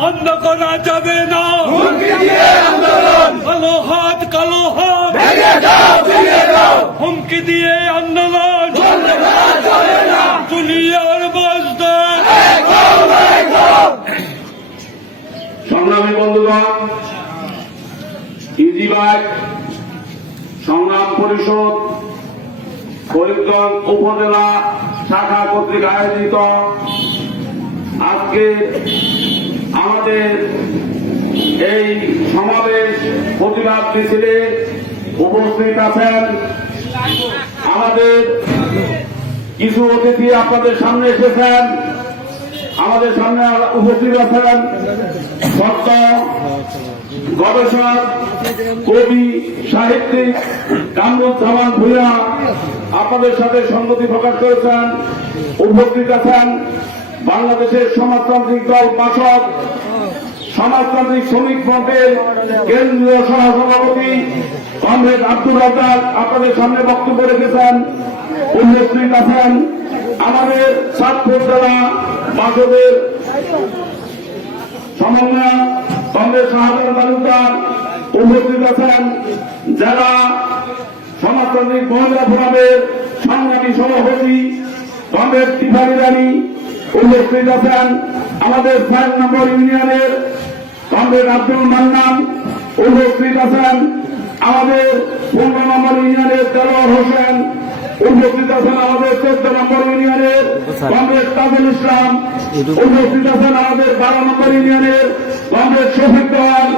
বন্ধ করা যাবে না। কালো হাত হুমকি দিয়ে আন্দোলন দুনিয়ার বাসদা। সংগ্রামী বন্ধুগণ, ইজিবাইক সংগ্রাম পরিষদ ফরিদগঞ্জ উপজেলা শাখা কর্তৃক আয়োজিত আজকে আমাদের এই সমাবেশ প্রতিবাদ মিছিলে উপস্থিত আছেন আমাদের কিছু অতিথি আপনাদের সামনে এসেছেন। আমাদের সামনে উপস্থিত আছেন সত্য গবেষক, কবি, সাহিত্যিক কামরুজ্জামান ভূঁইয়া আপনাদের সাথে সংগতি প্রকাশ করেছেন। উপস্থিত আছেন বাংলাদেশের সমাজতান্ত্রিক দল বাসদ সমাজতান্ত্রিক শ্রমিক ফ্রন্টের কেন্দ্রীয় সহসভাপতি কমরেড আব্দুল রাজ্জাক আপনাদের সামনে বক্তব্য রেখেছেন। উপস্থিত আছেন আমাদের সাতপুর জেলা বাসদের সমন্বয়ক কংগ্রেস শাহজাহান তালুকদার। উপস্থিত আছেন যারা সমাজতান্ত্রিক মহিলা ফোরামের সংগ্রামী সভাপতি কংগ্রেস তিফারি রানী। উপস্থিত আছেন আমাদের 5 নম্বর ইউনিয়নের কংগ্রেস আব্দুল মান্নান। উপস্থিত আছেন আমাদের 15 নম্বর ইউনিয়নের দেলোয়ার হোসেন। উপস্থিত আছেন আমাদের 14 নম্বর ইউনিয়নের কংগ্রেস তাজুল ইসলাম। উপস্থিত আছেন আমাদের 12 নম্বর ইউনিয়নের কংগ্রেস শফিক দেওয়ান।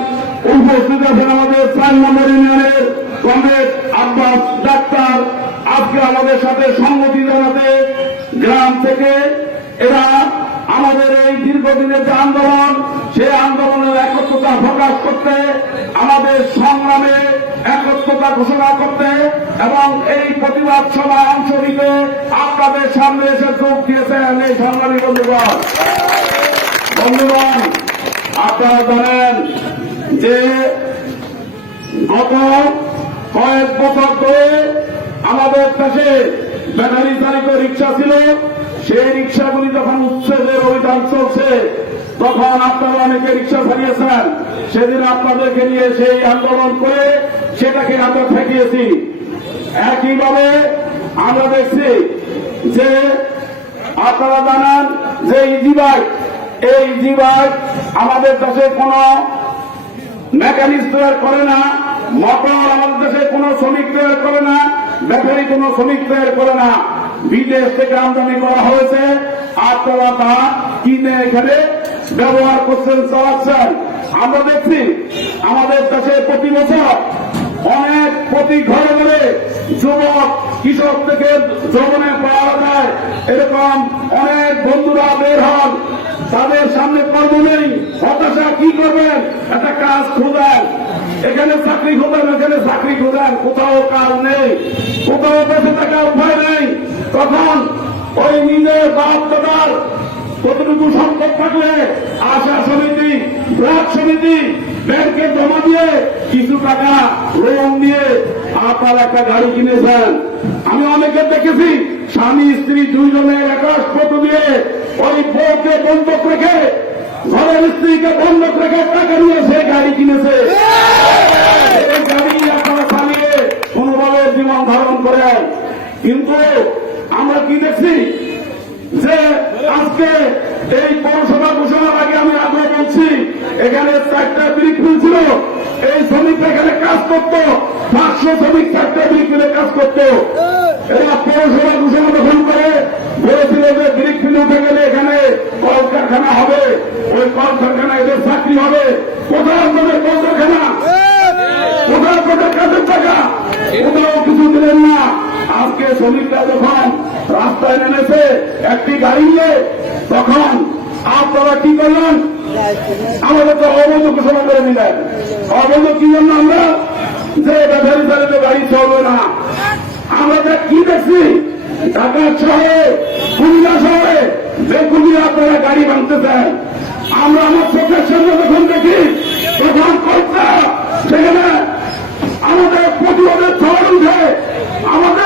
উপস্থিত আছেন আমাদের 4 নম্বর ইউনিয়নের কংগ্রেস আব্বাস ডাক্তার। আজকে আমাদের সাথে সংগতি জানাতে গ্রাম থেকে এরা আমাদের এই দীর্ঘদিনের যে আন্দোলন সেই আন্দোলনের একত্রতা প্রকাশ করতে, আমাদের সংগ্রামে একত্রতা ঘোষণা করতে এবং এই প্রতিবাদ সভায় অংশ নিতে আপনাদের সামনে এসে যোগ দিয়েছেন এই সংগ্রামী বন্ধুগণ। আপনারা জানেন যে গত কয়েক বছর ধরে আমাদের দেশে ব্যাটারি চালিত রিক্সা ছিল। সেই রিক্সাগুলি যখন উচ্ছেদের অভিযান চলছে তখন আপনারা অনেকে রিক্সা চালিয়েছেন। সেদিন আপনাদেরকে নিয়ে সেই আন্দোলন করে সেটাকে আমরা ঠেকিয়েছি। একইভাবে আমরা দেখছি যে আপনারা জানান যে ইজিবাইক, এই ইজিবাইক আমাদের দেশে কোন মেকানিক্স তৈরি করে না, মোটর আমাদের দেশে কোন শ্রমিক তৈরি করে না, ব্যাটারি কোন শ্রমিক তৈরি করে না, বিদেশ থেকে আমদানি করা হয়েছে। আপনারা তা কিনে এখানে ব্যবহার করছেন, চালাচ্ছেন। আমরা দেখছি আমাদের দেশে প্রতি বছর প্রতি ঘরে ঘরে যুবক কৃষক থেকে যৌবনে পাওয়া যায় এরকম অনেক বন্ধুরা বের হন। তাদের সামনে কর্ম নেই, হতাশা, কি করবেন, একটা কাজ খোঁজেন, এখানে চাকরি খোঁজেন, এখানে চাকরি খোঁজেন, কোথাও কাজ নেই, কোথাও বেঁচে থাকার উপায় নেই। তখন ওই নিজের বাপ দাদার কতটুকু সম্পদ থাকলে আশা সমিতি, ব্লক সমিতি, ব্যাংকে জমা দিয়ে কিছু টাকা লোন দিয়ে আপনার একটা গাড়ি কিনেছেন। আমি অনেকে দেখেছি স্বামী স্ত্রী দুইজনের কাগজপত্র দিয়ে ওই বউকে বন্ধক রেখে, ঘরের স্ত্রীকে বন্ধক রেখে টাকা নিয়ে সে গাড়ি কিনেছে। এই গাড়ি আপনারা চালিয়ে কোনোভাবে জীবন ধারণ করেন। কিন্তু আমরা কি দেখছি যে আজকে এই পৌরসভা ঘোষণার আগে আমি আগে বলছি এখানে 4টা ব্রিক মিল ছিল। এই শ্রমিকরা এখানে কাজ করত, 500 শ্রমিক 4টা ব্রিক মিলে কাজ করত। এরা পৌরসভা ঘোষণা গ্রহণ করে বলেছিল যে ব্রিক মিল উঠে গেলে এখানে কলকারখানা হবে, ওই কলকারখানা এদের চাকরি হবে। কোথাও আমাদের কলকারখানা, কোথাও কোথাও কাজের টাকা, কোথাও কিছু দিলেন না। আজকে শ্রমিকরা যখন রাস্তায় নেমেছে একটি গাড়ি নিয়ে, তখন আপনারা কি করলেন? আমাদের তো অবৈধ ঘোষণা করে দিলেন। অবৈধ কি জন্য? আমরা যে ব্যাটারি চালিত গাড়ি চলবে না। আমরা কি দেখছি ঢাকা শহরে, খুলনা শহরে যেগুলি আপনারা গাড়ি ভাঙতেছেন, আমরা আমার চোখের সামনে যখন দেখি তখন কয়েকটা সেখানে আমাদের প্রতিবাদের ঝড় উঠে, আমাদের